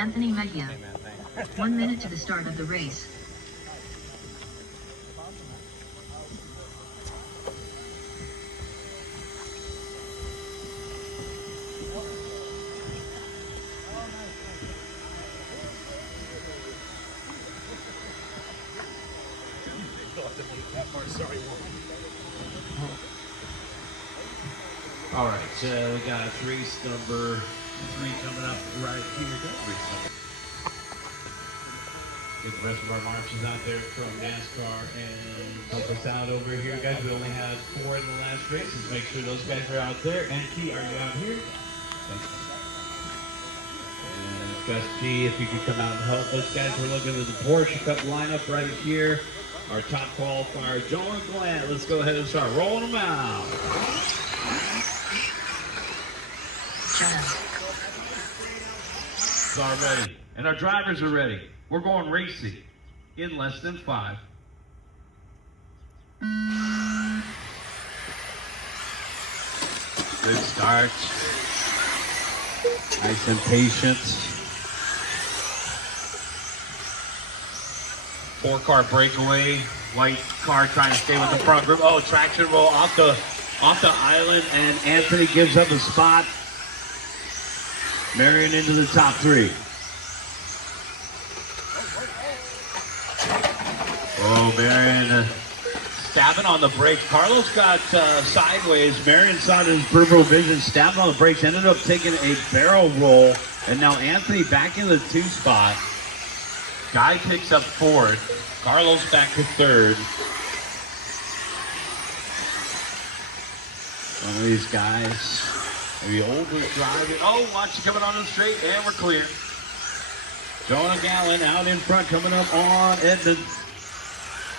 Anthony Mejia. 1 minute to the start of the race. All right, so we got race number 3 coming up right here. Get the rest of our marches out there from NASCAR and help us out over here, guys. We only had 4 in the last races. Make sure those guys are out there. And T, are you out here? And Gus G, if you could come out and help us, guys. We're looking at the Porsche Cup lineup right here. Our top qualifier, Jonah Glant. Let's go ahead and start rolling them out. Are ready, and our drivers are ready. We're going racing in less than 5. Good start. Nice and patient. 4-car breakaway. White car trying to stay with the front group. Oh, traction roll off the island, and Anthony gives up a spot. Marion into the top 3. Oh, Marion stabbing on the brakes. Carlos got sideways. Marion saw his peripheral vision, stabbed on the brakes, ended up taking a barrel roll, and now Anthony back in the 2 spot. Guy picks up 4th. Carlos back to 3rd. One of these guys. Maybe older driving. Oh, watch it coming on the straight, and we're clear. Jonah Gallen out in front, coming up on Edmond.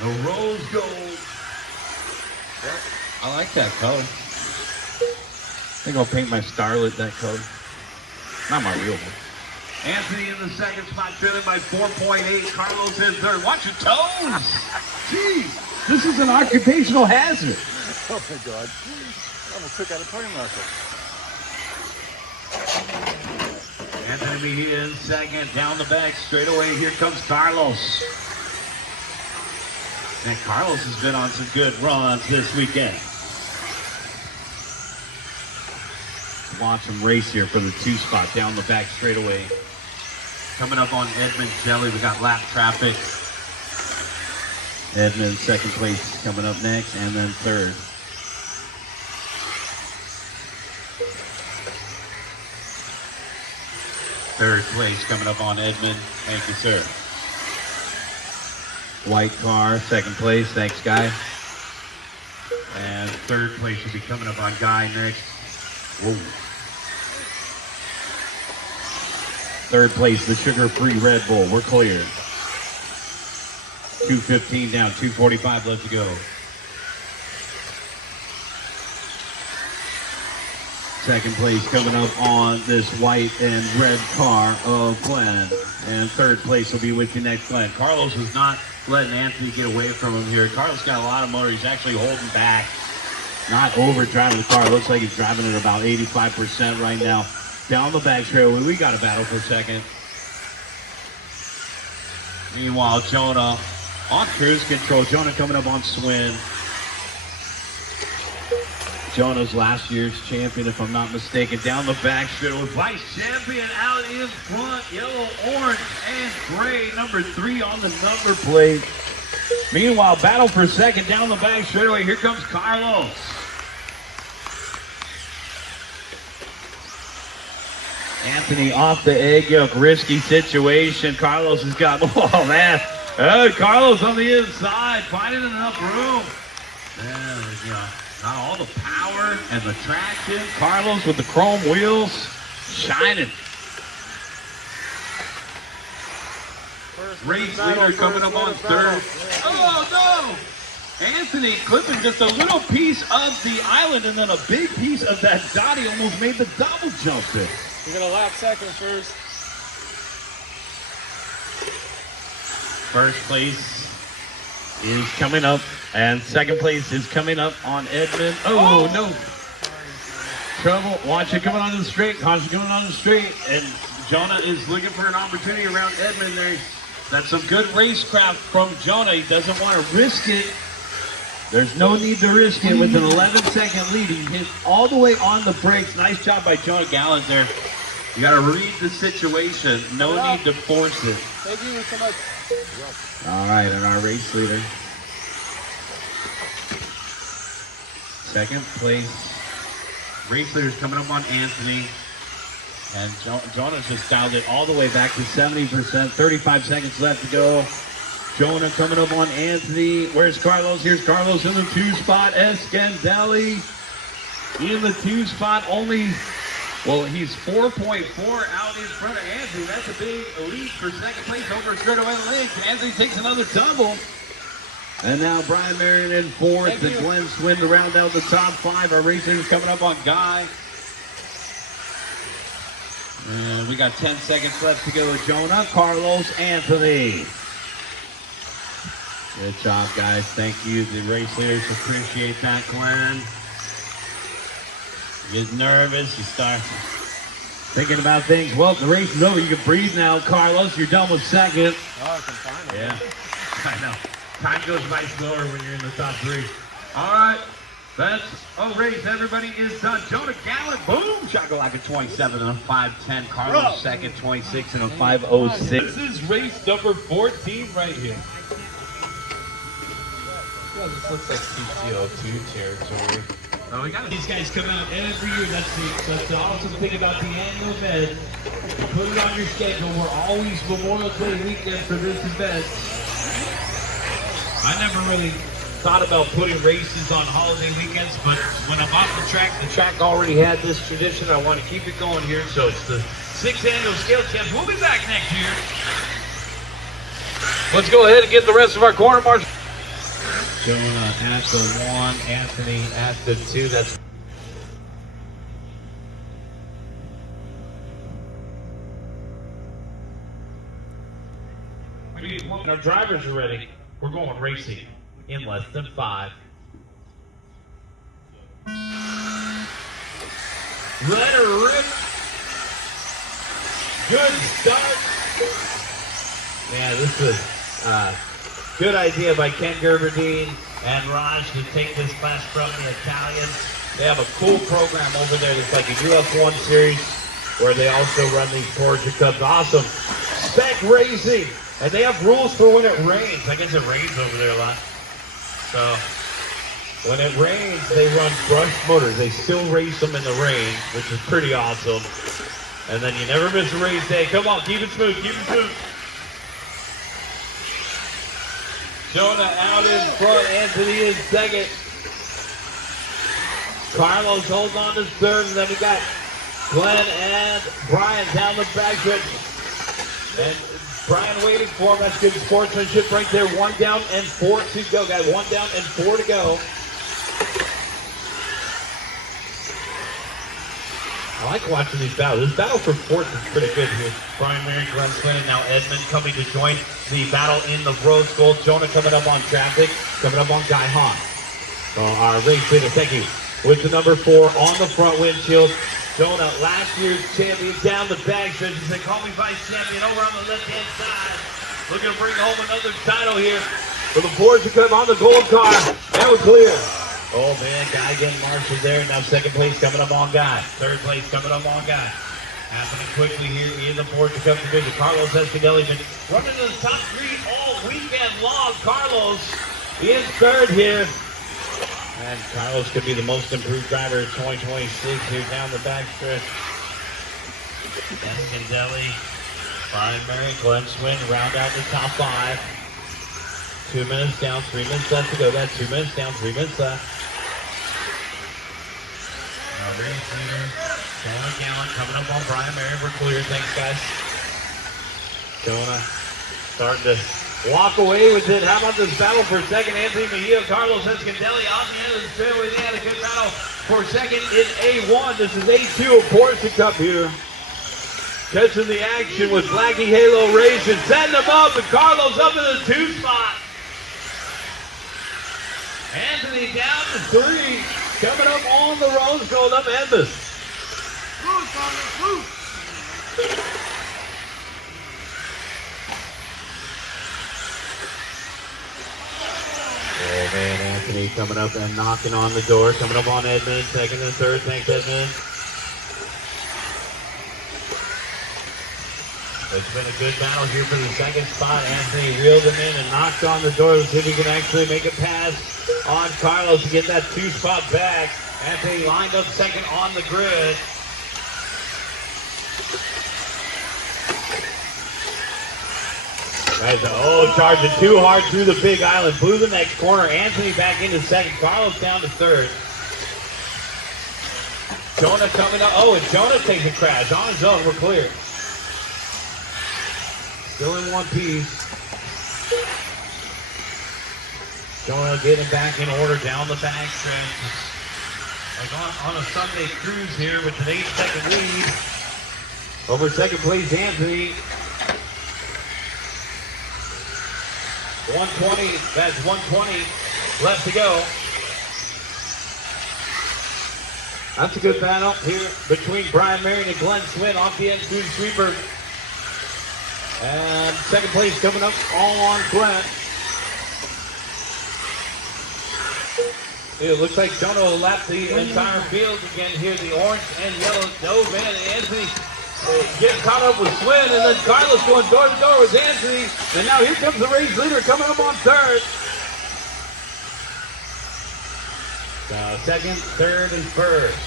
The rose gold. I like that color. I think I'll paint my Starlet that color. Not my real one. Anthony in the 2nd spot, trailing by 4.8. Carlos in 3rd. Watch your toes. Jeez, this is an occupational hazard. Oh my God. I almost took out a turn muscle. Anthony Mejia in 2nd, down the back, straight away. Here comes Carlos. And Carlos has been on some good runs this weekend. Watch him race here for the 2 spot, down the back, straight away. Coming up on Edmund Jelly, we got lap traffic. Edmund 2nd place coming up next, and then 3rd. Third place coming up on Edmund. Thank you, sir. White car, 2nd place. Thanks, Guy. And 3rd place should be coming up on Guy next. Whoa. 3rd place, the sugar-free Red Bull. We're clear. 2:15 down, 2:45 left to go. 2nd place coming up on this white and red car of Glenn. And 3rd place will be with you next, Glenn. Carlos is not letting Anthony get away from him here. Carlos got a lot of motor. He's actually holding back. Not overdriving the car. It looks like he's driving at about 85% right now. Down the back straightaway, we got a battle for 2nd. Meanwhile, Jonah on cruise control. Jonah coming up on Swin. Jonah's last year's champion, if I'm not mistaken. Down the back straightaway, vice champion out in front. Yellow, orange, and gray. Number 3 on the number plate. Meanwhile, battle for 2nd down the back straightaway. Here comes Carlos. Anthony off the egg yolk, risky situation. Carlos has got, oh man, Carlos on the inside, finding enough room. Not all the power and the traction. Carlos with the chrome wheels, shining. Race leader coming up on 3rd. Oh no! Anthony clipping just a little piece of the island, and then a big piece of that Dottie almost made the double jump there. We're gonna lap 2nd first. First place is coming up, and 2nd place is coming up on Edmund. Oh, no. Trouble. Watch it coming on the straight. Caution coming on the straight. And Jonah is looking for an opportunity around Edmond there. That's some good racecraft from Jonah. He doesn't want to risk it. There's no need to risk it with an 11-second lead. He hit all the way on the brakes. Nice job by Jonah Gallant there. You got to read the situation. No need to force it. Thank you so much. All right, and our race leader. Second place. Race leader's coming up on Anthony. And Jonah's just dialed it all the way back to 70%. 35 seconds left to go. Jonah coming up on Anthony. Where's Carlos? Here's Carlos in the 2 spot. Escandelli in the 2 spot. Only, well, he's 4.4 out in front of Anthony. That's a big lead for second place over straightaway lane. Anthony takes another tumble. And now Brian Marion in 4th. And Glenn Swin to round out the top 5. Our racers coming up on Guy. And we got 10 seconds left to go with Jonah, Carlos, Anthony. Good job, guys. Thank you. The race leaders appreciate that, Glenn. You get nervous, you start thinking about things. Well, the race is over. You can breathe now. Carlos, you're done with second. Oh, I can find it. Yeah, I know. Time goes by slower when you're in the top 3. All right. That's a race. Everybody is done. Jonah Gallant, boom, Shakalaka 27 and a 5:10. Carlos second, 26 and a 5:06. This is race number 14 right here. Yeah, this looks like CCO2 territory. Oh, we got these guys come out every year. That's the awesome thing about the annual event. You put it on your schedule. We're always Memorial Day weekend for this event. I never really thought about putting races on holiday weekends, but when I'm off the track already had this tradition. I want to keep it going here, so it's the 6th annual Scale Champs. We'll be back next year. Let's go ahead and get the rest of our corner march. Jonah at the 1, Anthony at the 2. That's our drivers are ready. We're going racing in less than 5. Let her rip. Good start. Yeah, this is a good idea by Ken Gerberdine and Raj to take this class from the Italians. They have a cool program over there that's like a UF1 series where they also run these Porsche Cups. Awesome. Spec racing. And they have rules for when it rains. I guess it rains over there a lot. So when it rains, they run brushed motors. They still race them in the rain, which is pretty awesome. And then you never miss a race day. Come on, keep it smooth, keep it smooth. Jonah out in front, Anthony in second. Carlos holds on to third, and then we got Glenn and Brian down the backstretch. And Brian waiting for him. That's good sportsmanship right there. 1 down and 4 to go, guys. 1 down and 4 to go. I like watching these battles. This battle for 4th is pretty good here. Brian Marion, Glenn Swin, and now Edmond coming to join the battle in the Rose Gold. Jonah coming up on Traffic, coming up on Guy Hahn. So our race leader, thank you. With the number 4 on the front windshield. Jonah, last year's champion, down the backstretch. He said, call me vice champion over on the left-hand side. Looking to bring home another title here for the Porsche Cup on the gold car. That was clear. Oh, man, Guy getting marshaled there. Now second place coming up on Guy. Third place coming up on Guy. Happening quickly here in the Porsche Cup division. Carlos Escandelli been running to the top 3 all weekend long. Carlos in third here. And Carlos could be the most improved driver of 2026 here down the backstretch. Escandelli, Brian Marion, Glenn Swin round out the top 5. 2 minutes down, 3 minutes left to go. That's 2 minutes down, 3 minutes left. Our race leader, Jonah Gallant, coming up on Brian Marion. We're clear. Thanks, guys. Jonah starting to walk away with it. How about this battle for second? Anthony Mejia, Carlos Escandelli on the end of the fairway. They had a good battle for second in A1. This is A2 of Porsche Cup here. Catching the action with Blackie Halo Racing. Setting them up, and Carlos up in the 2 spot. Anthony down to 3. Coming up on the Rose Gold up Edmond. Anthony coming up and knocking on the door. Coming up on Edmund, second and third. Thanks, Edmund. It's been a good battle here for the second spot. Anthony reeled him in and knocked on the door. Let's see if he can actually make a pass on Carlos to get that 2-spot back. Anthony lined up second on the grid. Charging too hard through the big island. Blew the next corner. Anthony back into second. Carlos down to third. Jonah coming up. And Jonah takes a crash on his own. We're clear. Still in one piece. Jonah getting back in order down the back stretch. Like on a Sunday cruise here with an 8-second lead. Over second place, Anthony. 120, that's 120 left to go. That's a good battle here between Brian Marion and Glenn Swin off the end through the sweeper. And second place coming up all on Glenn. It looks like Jonah will lap the entire field again here, the orange and yellow. No, man, Anthony getting caught up with Swin, and then Carlos going door to door with Anthony. And now here comes the race leader coming up on third. Second, third, and first.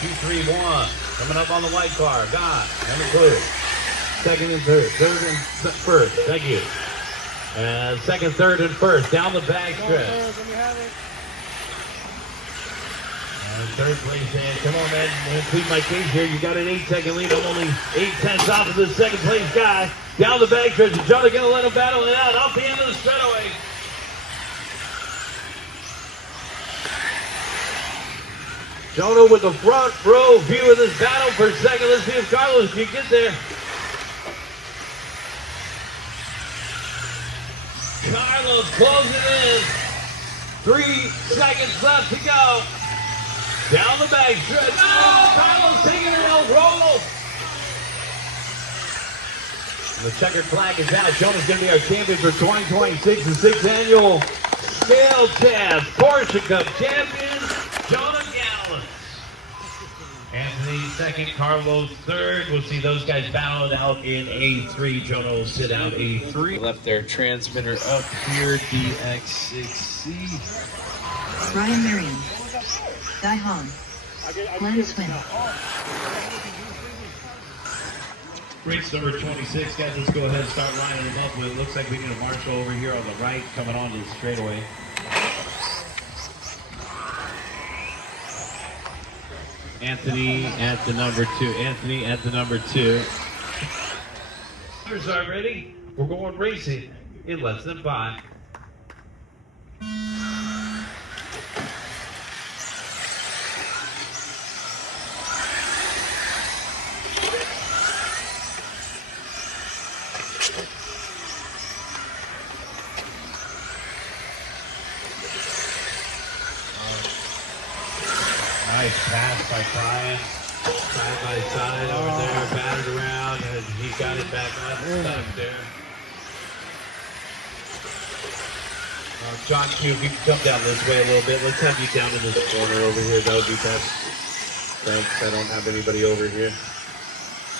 2, 3, 1. Coming up on the white car. Gone. And clear. Second and third. Third and first. Thank you. And second, third, and first. Down the back stretch. Third place, and come on, man. Plead my case here. You got an 8-second lead. I'm only 8/10 off of the second place guy. Down the back stretch. Jonah gonna let him battle it out off the end of the straightaway. Jonah with the front row view of this battle for a second. Let's see if Carlos can get there. Carlos closing in. 3 seconds left to go. Down the back stretch. No! Carlos taking an roll. The checkered flag is out. Jonah's going to be our champion for 2026, the 6th annual Scale Test Porsche Cup champion, Jonah Gallant. Anthony second, Carlos third. We'll see those guys battle it out in A3. Jonah will sit out A3. Left their transmitter up here, DX6C. Brian Marion, Guy Hahn, Glenn Swin. Race number 26, guys. Let's go ahead and start lining them up. It looks like we need a marshal over here on the right, coming onto the straightaway. Anthony at the number 2. Anthony at the number 2. Others are ready. We're going racing in less than 5. Nice pass by Brian. Side by side over there, batted around, and he got it back up there. John Q, if you can come down this way a little bit, let's have you down in this corner over here. That would be best. Thanks. I don't have anybody over here.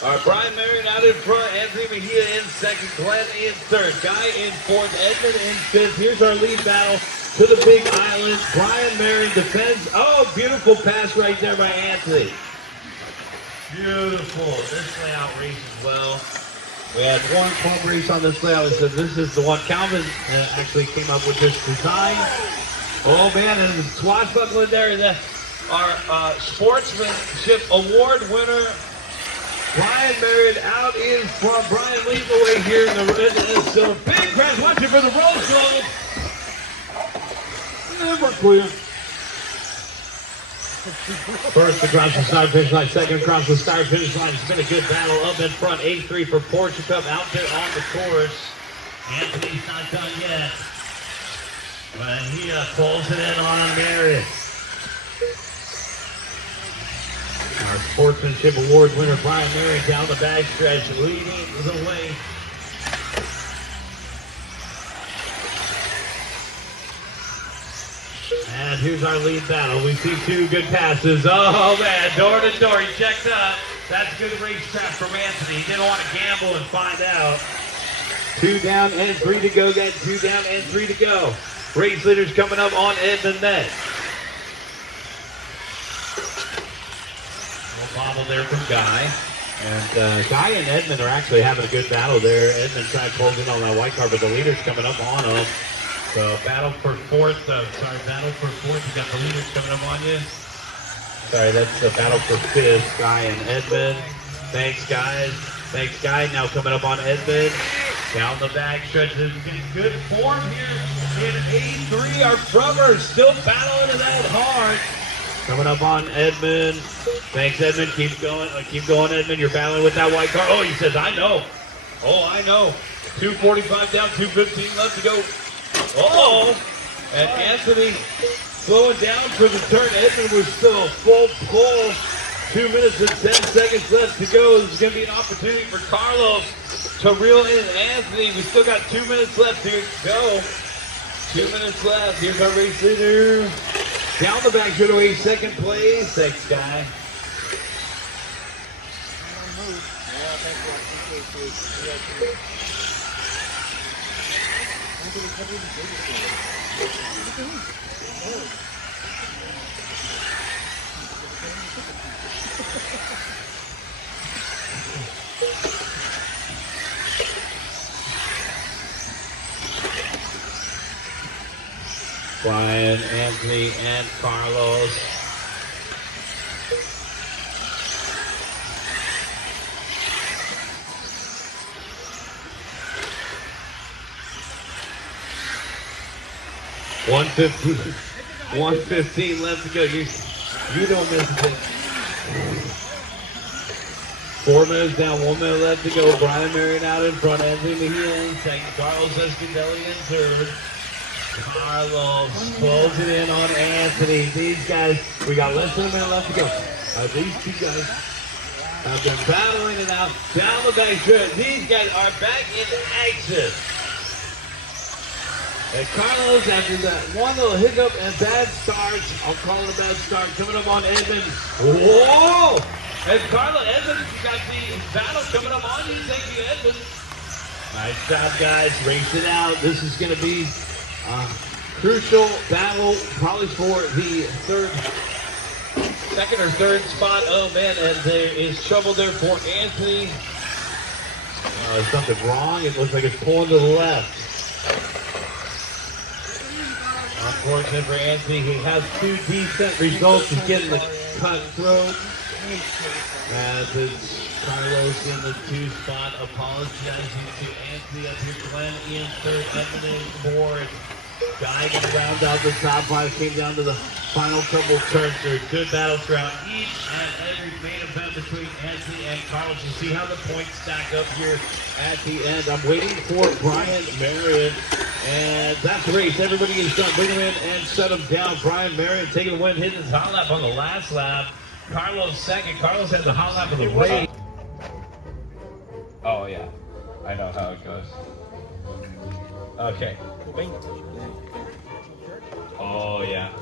All right, Brian Marion out in front, Anthony Mejia in second, Glenn in third, Guy in fourth, Edmund in fifth. Here's our lead battle to the big island. Brian Marion defends. Oh, beautiful pass right there by Anthony. Beautiful. This layout race as well. We had one club race on this layout. So this is the one Calvin actually came up with this design. Oh man, and the swashbuckling there is our sportsmanship award winner. Brian Marion out in front. Brian leading the way here in the red. It's a big crash. Watching for the roll call. Never clear. First across the start finish line, second across the start finish line. It's been a good battle up in front. 8-3 for Porsche Cup out there on the course. Anthony's not done yet. But he pulls it in on Marion. Our sportsmanship award winner, Brian Marion, down the backstretch, leading the way. And here's our lead battle. We see two good passes. Oh, man, door to door. He checked up. That's good racetrack from Anthony. He didn't want to gamble and find out. 2 down and 3 to go. Got 2 down and 3 to go. Race leaders coming up on Edmund next. Little bobble there from Guy. And Guy and Edmund are actually having a good battle there. Edmund trying to pull in on that white car, but the leader's coming up on him. So battle for fourth. Battle for fourth. You got the leaders coming up on you. Sorry, that's the battle for fifth. Guy and Edmund. Thanks, guys. Thanks, Guy. Now coming up on Edmund. Down the back stretch. This is getting good form here in A3. Our drummers still battling it out hard. Coming up on Edmund. Thanks, Edmund. Keep going, Edmund. You're battling with that white car. Oh, he says, I know. Oh, I know. 2:45 down, 2:15 left to go. Uh-oh. And Anthony slowing down for the turn. Edmund was still a full pull. 2 minutes and 10 seconds left to go. This is going to be an opportunity for Carlos to reel in Anthony. We still got 2 minutes left to go. 2 minutes left. Here's our race leader. Down the back straightaway, second place. Thanks, Guy. Brian, Anthony, and Carlos. $115 left to go. You don't miss a thing. 4 minutes down, 1 minute left to go. Brian Marion out in front. Anthony Mejia in second. Carlos Escadelli in third. Carlos closing in on Anthony. These guys, we got less than a minute left to go. These two guys have been battling it out down the back stretch. These guys are back in action. And Carlos, after that one little hiccup and bad start, I'll call it a bad start, coming up on Edmund. Whoa! And Carlos, Edmund got the battle coming up on you. Thank you, Edmund. Nice job, guys. Race it out. This is going to be crucial battle, probably for the second or third spot. Oh man, and there is trouble there for Anthony. Is something wrong? It looks like it's pulling to the left. Unfortunate for Anthony, he has 2 decent results. He's getting the cutthroat. As it's Carlos in the 2 spot, apologizing to Anthony up here. Glenn in third, Edmund in fourth. Guy gonna round out the top 5, came down to the final couple turns. There's good battle throughout each and every main event between Anthony and Carlos. You see how the points stack up here at the end. I'm waiting for Brian Marion, and that's the race. Everybody is done. Bring him in and set him down. Brian Marion taking the win, hitting his hot lap on the last lap. Carlos second. Carlos had the hot lap of the race. Oh yeah, I know how it goes. Okay. Oh yeah.